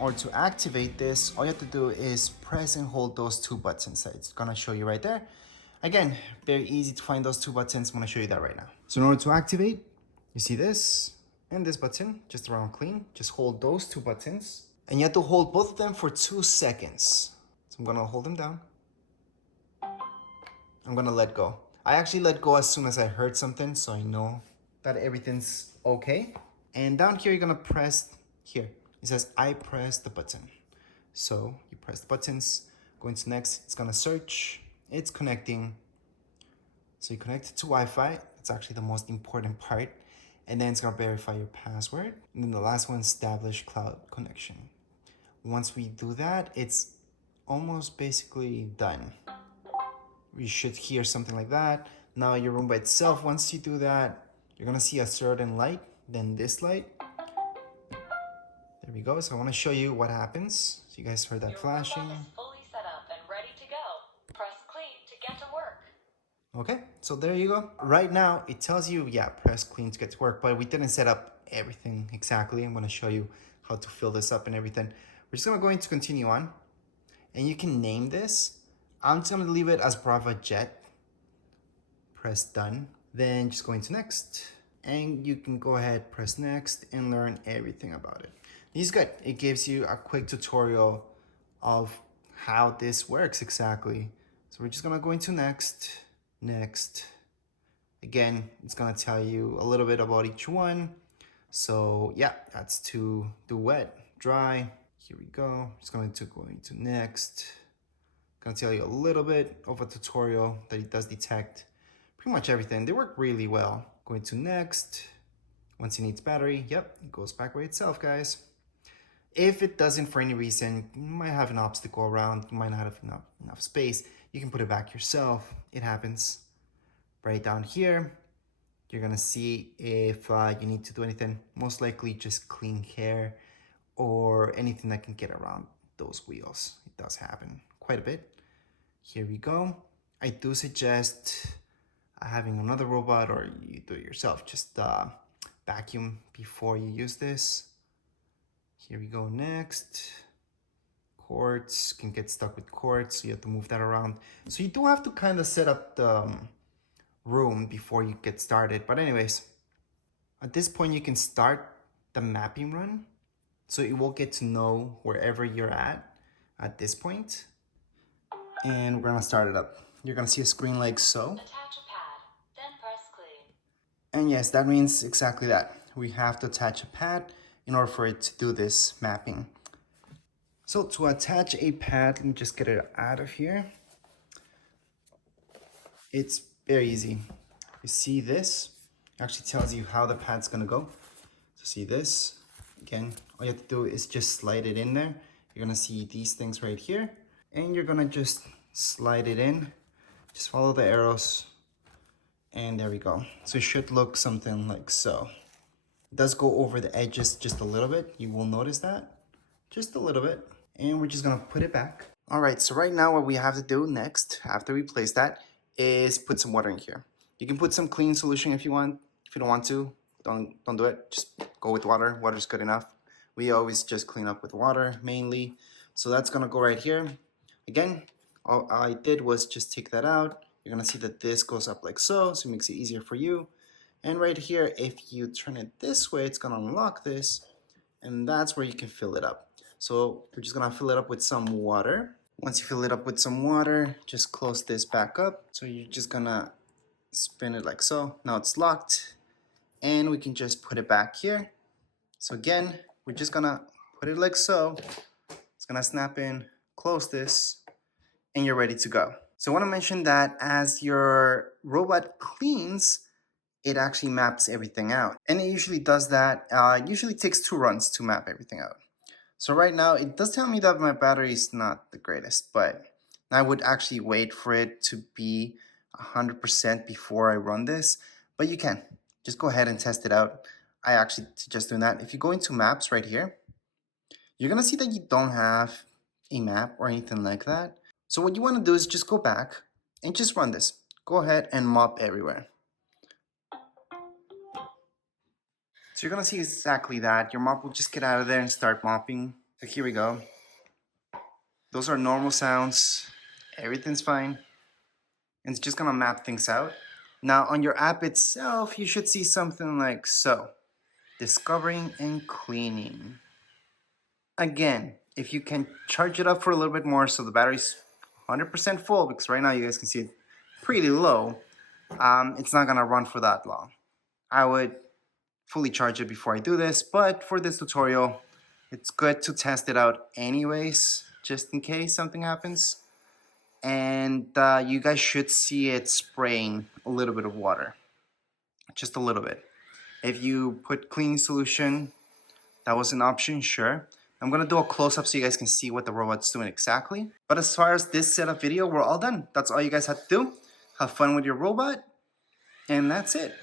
order to activate this, all you have to do is press and hold those two buttons. It's gonna show you right there. Again, very easy to find those two buttons. I'm gonna show you that right now. So in order to activate, you see this and this button, just around clean. Just hold those two buttons and you have to hold both of them for 2 seconds. So I'm gonna hold them down. I'm gonna let go. I actually let go as soon as I heard something, so I know that everything's okay. And down here, you're gonna press here. It says, I press the button. So you press the buttons, going to next, it's gonna search, it's connecting. So you connect it to Wi-Fi, that's actually the most important part. And then it's gonna verify your password. And then the last one, establish cloud connection. Once we do that, it's almost basically done. You should hear something like that. Now your room by itself, once you do that, you're gonna see a certain light, then this light. There we go. So I wanna show you what happens. So you guys heard that flashing. Your robot is fully set up and ready to go. Press clean to get to work. Okay, so there you go. Right now, it tells you, yeah, press clean to get to work, but we didn't set up everything exactly. I'm gonna show you how to fill this up and everything. We're just gonna go into continue on, and you can name this. I'm just gonna leave it as Braava Jet. Press done. Then just go into next. And you can go ahead, press next, and learn everything about it. This is good. It gives you a quick tutorial of how this works exactly. So we're just gonna go into next, next. Again, it's gonna tell you a little bit about each one. So yeah, that's to do wet, dry. Here we go. Just going to go into next. Gonna tell you a little bit of a tutorial that it does detect pretty much everything. They work really well. Going to next. Once it needs battery, yep, it goes back by itself, guys. If it doesn't for any reason, you might have an obstacle around, you might not have enough space, you can put it back yourself. It happens. Right down here, you're gonna see if you need to do anything. Most likely just clean hair or anything that can get around those wheels. It does happen quite a bit. Here we go. I do suggest having another robot, or you do it yourself. Just vacuum before you use this. Here we go next. Cords can get stuck with cords, so you have to move that around. So you do have to kind of set up the room before you get started. But anyways, at this point you can start the mapping run. So it will get to know wherever you're at this point. And we're gonna start it up. You're gonna see a screen like so. Attach a pad, then press clean. And yes, that means exactly that. We have to attach a pad in order for it to do this mapping. So to attach a pad, let me just get it out of here. It's very easy. You see this? It actually tells you how the pad's gonna go. So see this? Again, all you have to do is just slide it in there. You're gonna see these things right here. And you're gonna just slide it in. Just follow the arrows. And there we go. So it should look something like so. It does go over the edges just a little bit. You will notice that. Just a little bit. And we're just gonna put it back. All right, so right now what we have to do next, after we place that, is put some water in here. You can put some clean solution if you want. If you don't want to, don't do it. Just go with water. Water's good enough. We always just clean up with water mainly. So that's gonna go right here. Again, all I did was just take that out. You're gonna see that this goes up like so it makes it easier for you. And right here, if you turn it this way, it's gonna unlock this, and that's where you can fill it up. So we're just gonna fill it up with some water. Once you fill it up with some water, just close this back up. So you're just gonna spin it like so. Now it's locked, and we can just put it back here. So again, we're just gonna put it like so. It's gonna snap in, close this, and you're ready to go. So I wanna mention that as your robot cleans, it actually maps everything out. And it usually does that. It usually takes 2 runs to map everything out. So right now, it does tell me that my battery is not the greatest, but I would actually wait for it to be 100% before I run this. But you can. Just go ahead and test it out. I actually suggest doing that. If you go into maps right here, you're gonna see that you don't have a map or anything like that. So what you wanna do is just go back and just run this. Go ahead and mop everywhere. So you're gonna see exactly that. Your mop will just get out of there and start mopping So here we go. Those are normal sounds. Everything's fine. And it's just gonna map things out. Now on your app itself, you should see something like so. Discovering and cleaning. Again, if you can charge it up for a little bit more so the battery's 100% full, because right now you guys can see it pretty low, it's not gonna run for that long. I would fully charge it before I do this, but for this tutorial, it's good to test it out anyways, just in case something happens. And you guys should see it spraying a little bit of water, just a little bit. If you put cleaning solution, that was an option, sure. I'm gonna do a close-up so you guys can see what the robot's doing exactly. But as far as this setup video, we're all done. That's all you guys have to do. Have fun with your robot, and that's it.